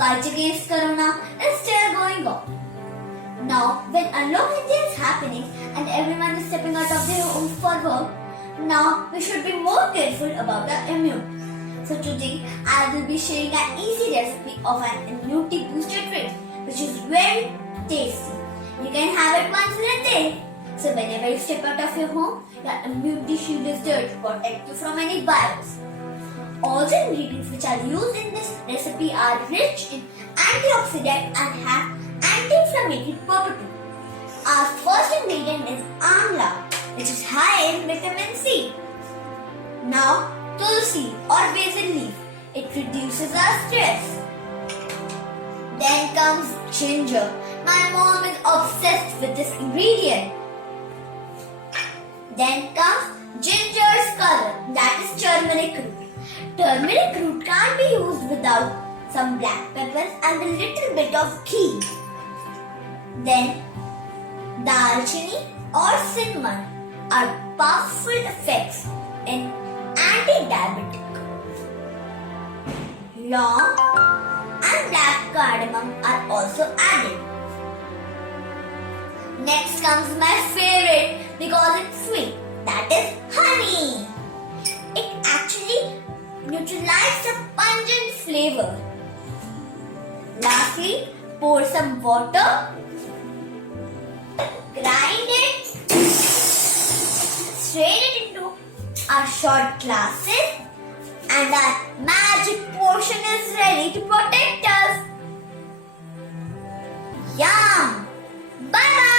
fight against Corona is still going on. Now, when unlock India is happening and everyone is stepping out of their homes for work, now we should be more careful about our immune. So today, I will be sharing an easy recipe of an immunity booster drink, which is very tasty. You can have it once in a day. So whenever you step out of your home, your immunity shield is there to protect you from any virus. All the ingredients which are used in this recipe are rich in antioxidant and have anti-inflammatory property. Our first ingredient is amla, which is high in vitamin C. Now, tulsi or basil leaf. It reduces our stress. Then comes ginger. My mom is obsessed with this ingredient. Then comes ginger's color, that is turmeric root. Turmeric root can't be used without some black peppers and a little bit of ghee. Then dalchini or cinnamon are powerful effects in anti-diabetic. Long and black cardamom are also added. Next comes my favorite because it's sweet, that is honey. It actually neutralizes the pungent flavor. Lastly, pour some water, grind it, strain it into our short glasses, and our magic potion is ready to protect us. Yum! Bye bye!